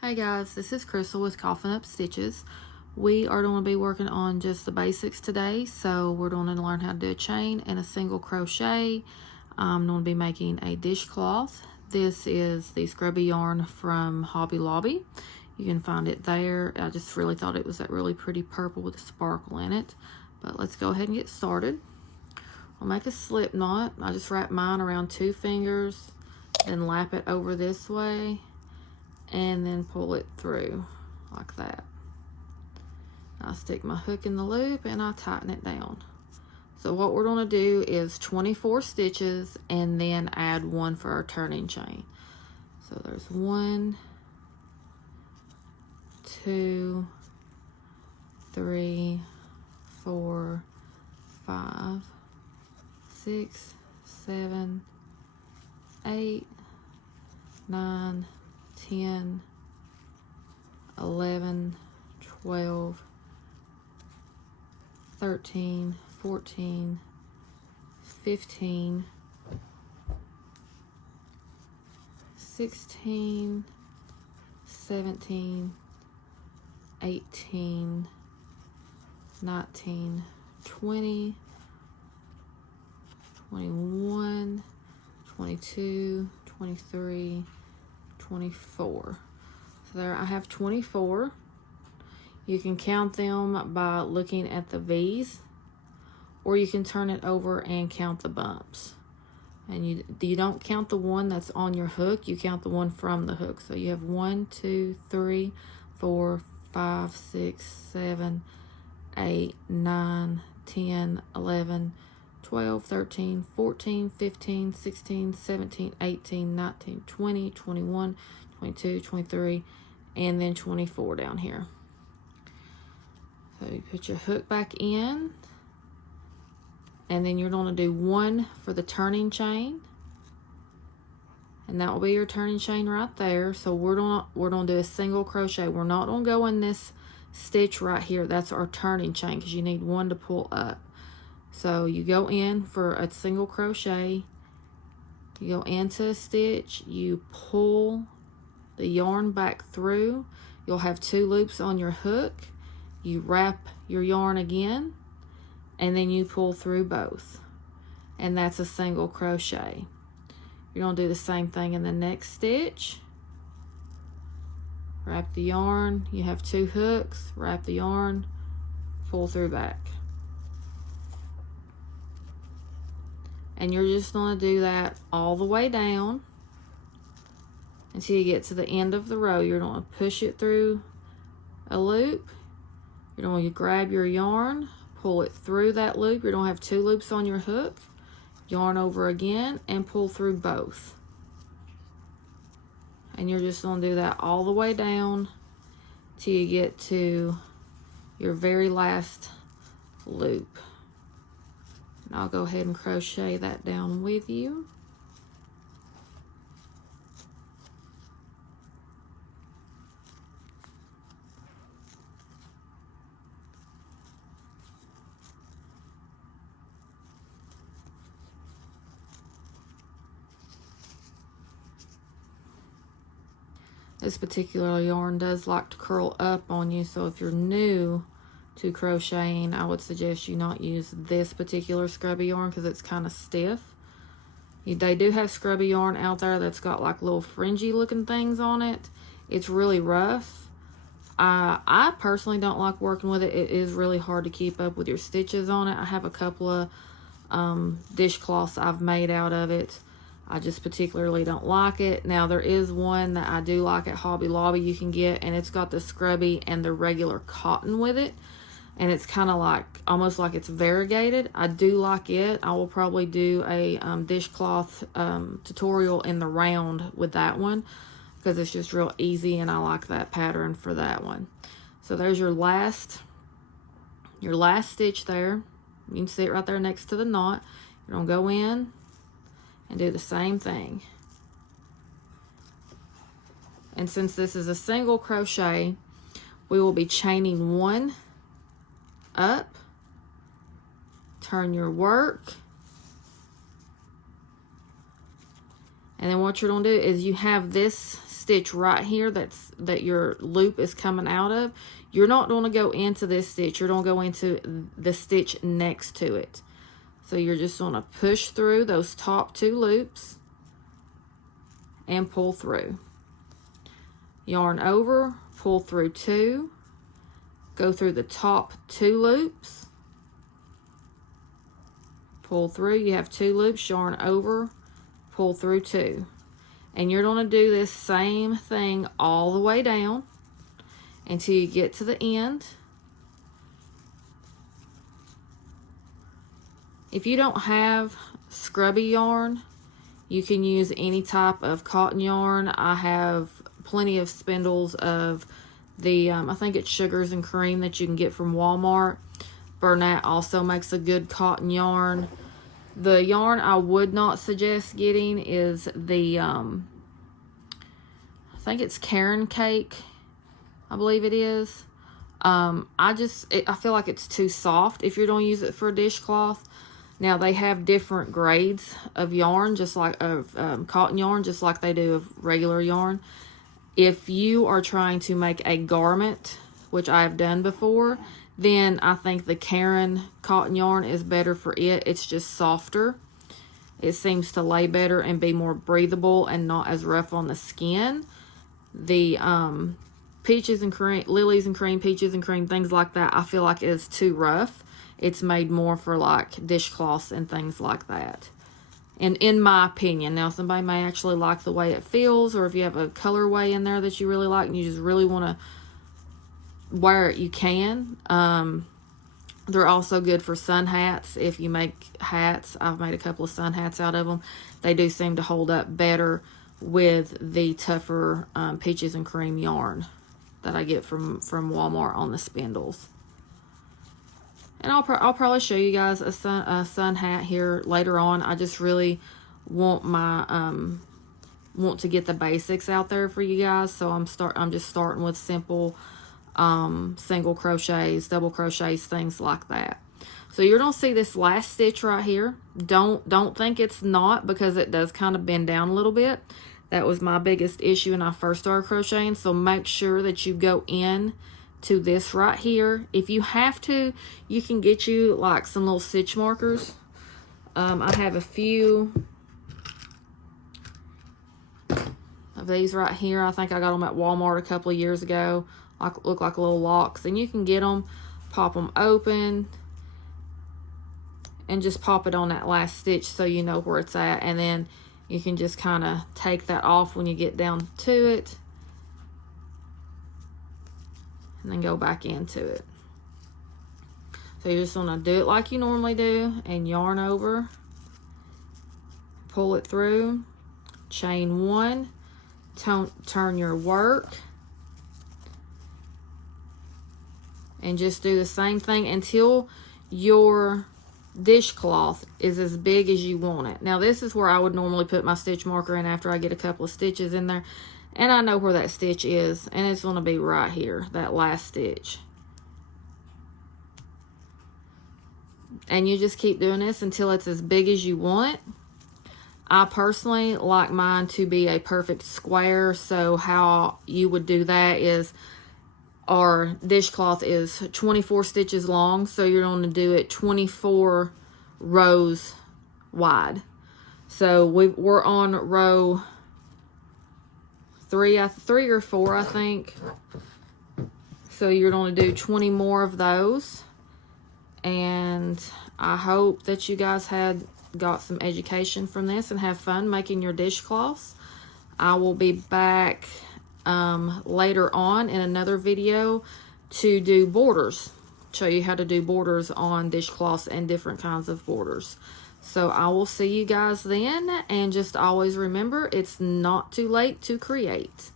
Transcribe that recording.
Hey guys, this is Crystal with Coffin Up Stitches. We are going to be working on just the basics today. So we're going to learn how to do a chain and a single crochet. I'm going to be making a dishcloth. This is the scrubby yarn from Hobby Lobby. You can find it there. I just really thought it was that really pretty purple with a sparkle in it. But let's go ahead and get started. I'll make a slip knot. I just wrap mine around 2 fingers, then lap it over this way, and then pull it through like that. I stick my hook in the loop and I tighten it down. So what we're going to do is 24 stitches and then add 1 for our turning chain. So there's 1, 2, 3, 4, 5, 6, 7, 8, 9, 10, 11, 12, 13, 14, 15, 16, 17, 18, 19, 20, 21, 22, 23, 24. So there I have 24. You can count them by looking at the V's, or you can turn it over and count the bumps. And you don't count the one that's on your hook, you count the one from the hook. So you have 1, 2, 3, 4, 5, 6, 7, 8, 9, 10, 11, 12, 13, 14, 15, 16, 17, 18, 19, 20, 21, 22, 23, and then 24 down here. So you put your hook back in, and then you're going to do 1 for the turning chain, and that will be your turning chain right there. So we're going to do a single crochet. We're not going to go in this stitch right here. That's our turning chain because you need 1 to pull up. So you go in for a single crochet, you go into a stitch, you pull the yarn back through. You'll have 2 loops on your hook. You wrap your yarn again, and then you pull through both, and that's a single crochet. You're going to do the same thing in the next stitch. Wrap the yarn, you have 2 hooks, wrap the yarn, pull through back. And you're just going to do that all the way down until you get to the end of the row. You're going to push it through a loop. You're going to grab your yarn, pull it through that loop. You're going to have 2 loops on your hook, yarn over again, and pull through both. And you're just going to do that all the way down till you get to your very last loop. And I'll go ahead and crochet that down with you. This particular yarn does like to curl up on you, so if you're new to crocheting, I would suggest you not use this particular scrubby yarn because it's kind of stiff. They do have scrubby yarn out there that's got like little fringy looking things on it. It's really rough. I personally don't like working with it. It is really hard to keep up with your stitches on it. I have a couple of dishcloths I've made out of it. I just particularly don't like it. Now there is one that I do like at Hobby Lobby you can get, and it's got the scrubby and the regular cotton with it, and it's kind of like almost like it's variegated. I do like it. I will probably do a dishcloth tutorial in the round with that one because it's just real easy, and I like that pattern for that one. So there's your last stitch there. You can see it right there next to the knot. You're gonna go in and do the same thing. And since this is a single crochet, we will be chaining 1 up, turn your work, and then what you're going to do is you have this stitch right here that your loop is coming out of, you're not going to go into this stitch. You're going to go into the stitch next to it. So you're just going to push through those top 2 loops and pull through. Yarn over, pull through 2, go through the top 2 loops, pull through. You have 2 loops, yarn over, pull through 2. And you're going to do this same thing all the way down until you get to the end. If you don't have scrubby yarn, you can use any type of cotton yarn. I have plenty of spindles of the, I think it's Sugars and Cream that you can get from Walmart. Bernat also makes a good cotton yarn. The yarn I would not suggest getting is the, I think it's Karen Cake, I believe it is. I feel like it's too soft if you're going to use it for a dishcloth. Now, they have different grades of yarn, just like of cotton yarn, just like they do of regular yarn. If you are trying to make a garment, which I have done before, then I think the Karen cotton yarn is better for it. It's just softer. It seems to lay better and be more breathable and not as rough on the skin. The Peaches and Cream, Lilies and Cream, Peaches and Cream, things like that, I feel like is too rough. It's made more for like dishcloths and things like that. And in my opinion, now somebody may actually like the way it feels, or if you have a colorway in there that you really like and you just really want to wear it, you can. They're also good for sun hats. If you make hats, I've made a couple of sun hats out of them. They do seem to hold up better with the tougher Peaches and Cream yarn that I get from Walmart on the spindles. And I'll probably show you guys a sun hat here later on. I just really want my want to get the basics out there for you guys. So I'm just starting with simple single crochets, double crochets, things like that. So you're gonna see this last stitch right here. Don't think it's not, because it does kind of bend down a little bit. That was my biggest issue when I first started crocheting. So make sure that you go in to this right here. If you have to, you can get you like some little stitch markers. I have a few of these right here. I think I got them at Walmart a couple of years ago. Look like little locks, and you can get them, pop them open, and just pop it on that last stitch so you know where it's at, and then you can just kind of take that off when you get down to it, and then go back into it. So you're just going to do it like you normally do and yarn over, pull it through, chain 1, turn your work, and just do the same thing until your dishcloth is as big as you want it. Now this is where I would normally put my stitch marker in after I get a couple of stitches in there. And I know where that stitch is, and it's going to be right here, that last stitch. And you just keep doing this until it's as big as you want. I personally like mine to be a perfect square, so how you would do that is, our dishcloth is 24 stitches long, so you're going to do it 24 rows wide. So we're on row 3 or 4, I think. So you're going to do 20 more of those. And I hope that you guys got some education from this and have fun making your dishcloths. I will be back later on in another video to do borders. Show you how to do borders on dishcloths and different kinds of borders. So I will see you guys then, and just always remember, it's not too late to create.